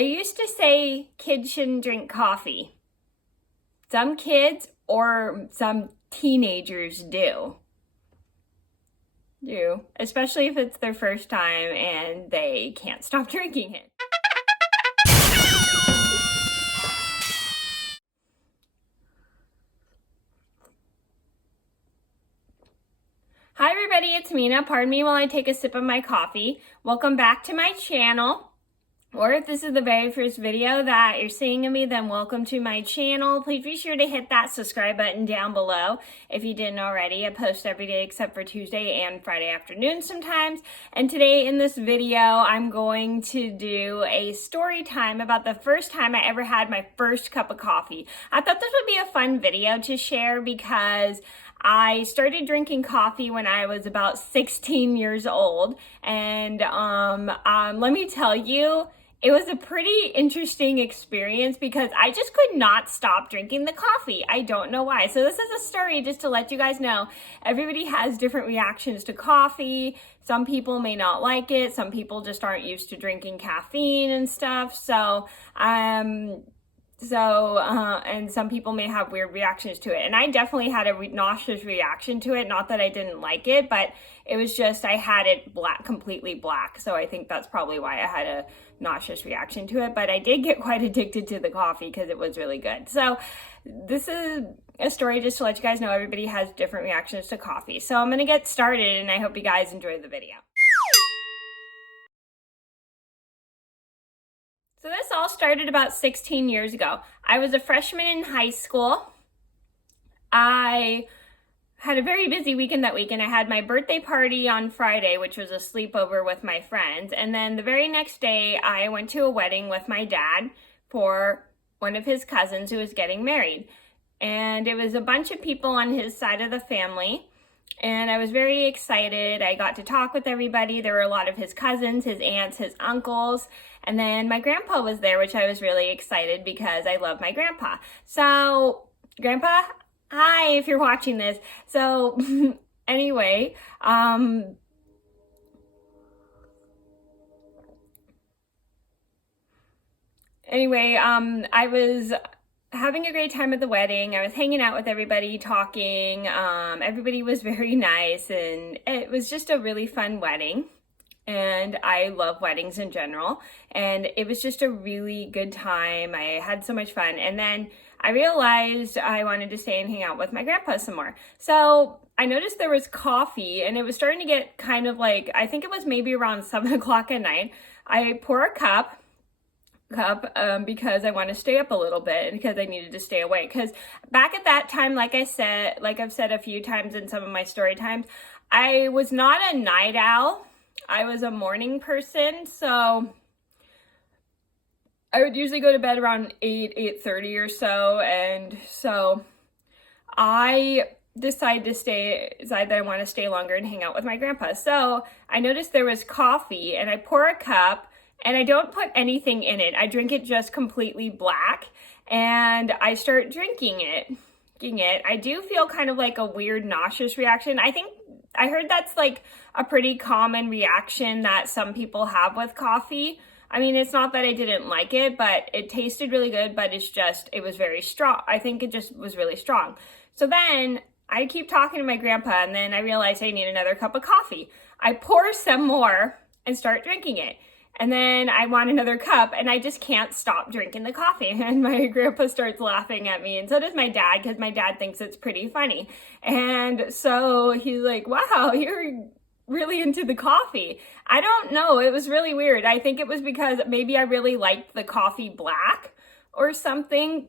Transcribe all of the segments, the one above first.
They used to say kids shouldn't drink coffee. Some kids or some teenagers do, especially if it's their first time and they can't stop drinking it. Hi everybody, it's Mena. Pardon me while I take a sip of my coffee. Welcome back to my channel. Or if this is the very first video that you're seeing of me, then welcome to my channel. Please be sure to hit that subscribe button down below if you didn't already. I post every day except for Tuesday and Friday afternoon sometimes. And today in this video, I'm going to do a story time about the first time I ever had my first cup of coffee. I thought this would be a fun video to share because I started drinking coffee when I was about 16 years old. And let me tell you, it was a pretty interesting experience because I just could not stop drinking the coffee. I don't know why. So this is a story just to let you guys know. Everybody has different reactions to coffee. Some people may not like it. Some people just aren't used to drinking caffeine and stuff. And some people may have weird reactions to it. And I definitely had a nauseous reaction to it. Not that I didn't like it, but it was just, I had it completely black. So I think that's probably why I had a nauseous reaction to it. But I did get quite addicted to the coffee because it was really good. So this is a story just to let you guys know everybody has different reactions to coffee. So I'm going to get started and I hope you guys enjoy the video. So this all started about 16 years ago. I was a freshman in high school. I had a very busy weekend that weekend. I had my birthday party on Friday, which was a sleepover with my friends. And then the very next day, I went to a wedding with my dad for one of his cousins who was getting married. And it was a bunch of people on his side of the family. And I was very excited. I got to talk with everybody. There were a lot of his cousins, his aunts, his uncles. And then my grandpa was there, which I was really excited because I love my grandpa. So, Grandpa, hi, if you're watching this. So, anyway, I was having a great time at the wedding. I was hanging out with everybody, talking. Everybody was very nice, and it was just a really fun wedding. And I love weddings in general. And it was just a really good time. I had so much fun. And then I realized I wanted to stay and hang out with my grandpa some more. So I noticed there was coffee, and it was starting to get kind of like, I think it was maybe around 7 o'clock at night. I pour a cup because I want to stay up a little bit and because I needed to stay awake. Because back at that time, like I've said a few times in some of my story times, I was not a night owl. I was a morning person, so I would usually go to bed around 8:30 or so, and so I decided that I want to stay longer and hang out with my grandpa. So I noticed there was coffee, and I pour a cup, and I don't put anything in it. I drink it just completely black, and I start drinking it. I do feel kind of like a weird nauseous reaction. I heard that's like a pretty common reaction that some people have with coffee. I mean, it's not that I didn't like it, but it tasted really good, but it was very strong. I think it just was really strong. So then I keep talking to my grandpa, and then I realize I need another cup of coffee. I pour some more and start drinking it. And then I want another cup, and I just can't stop drinking the coffee. And my grandpa starts laughing at me, and so does my dad, because my dad thinks it's pretty funny. And so he's like, wow, you're really into the coffee. I don't know. It was really weird. I think it was because maybe I really liked the coffee black or something.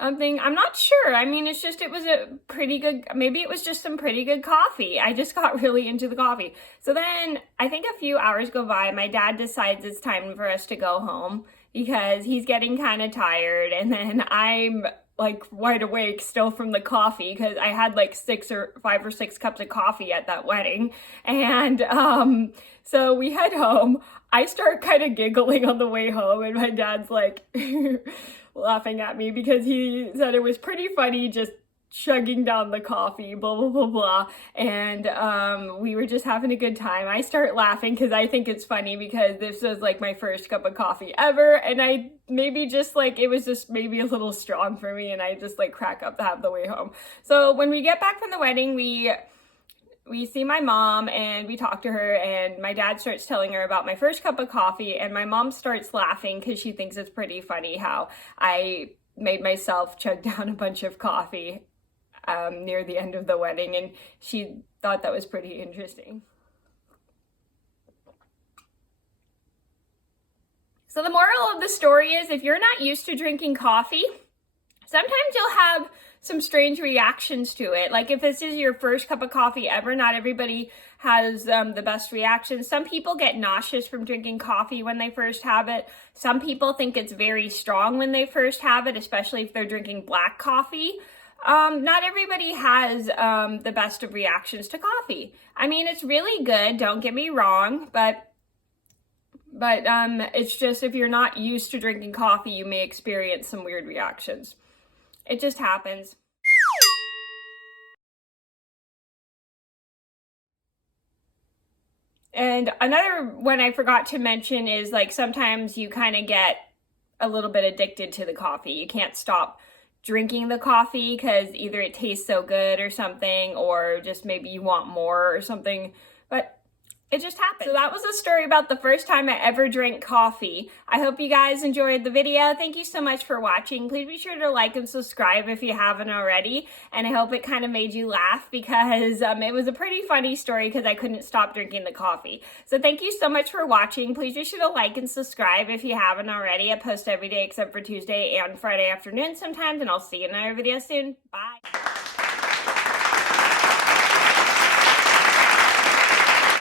I'm not sure. I mean, it was a pretty good, maybe it was just some pretty good coffee. I just got really into the coffee. So then I think a few hours go by. My dad decides it's time for us to go home because he's getting kind of tired. And then I'm like wide awake still from the coffee because I had like 5 or 6 cups of coffee at that wedding. And so we head home. I start kind of giggling on the way home, and my dad's like laughing at me because he said it was pretty funny just chugging down the coffee, blah, blah, blah, blah. And we were just having a good time. I start laughing because I think it's funny because this was like my first cup of coffee ever. And I maybe just like, it was just maybe a little strong for me. And I just like crack up half the way home. So when we get back from the wedding, we see my mom and we talk to her, and my dad starts telling her about my first cup of coffee, and my mom starts laughing because she thinks it's pretty funny how I made myself chug down a bunch of coffee near the end of the wedding, and she thought that was pretty interesting. So the moral of the story is, if you're not used to drinking coffee, sometimes you'll have some strange reactions to it. Like if this is your first cup of coffee ever, not everybody has the best reactions. Some people get nauseous from drinking coffee when they first have it. Some people think it's very strong when they first have it, especially if they're drinking black coffee. Not everybody has the best of reactions to coffee. I mean, it's really good, don't get me wrong, but it's just, if you're not used to drinking coffee, you may experience some weird reactions. It just happens. And another one I forgot to mention is, like, sometimes you kind of get a little bit addicted to the coffee. You can't stop drinking the coffee because either it tastes so good or something, or just maybe you want more or something. But it just happened. So that was a story about the first time I ever drank coffee. I hope you guys enjoyed the video. Thank you so much for watching. Please be sure to like and subscribe if you haven't already. And I hope it kind of made you laugh, because it was a pretty funny story because I couldn't stop drinking the coffee. So thank you so much for watching. Please be sure to like and subscribe if you haven't already. I post every day except for Tuesday and Friday afternoon sometimes, and I'll see you in another video soon. Bye.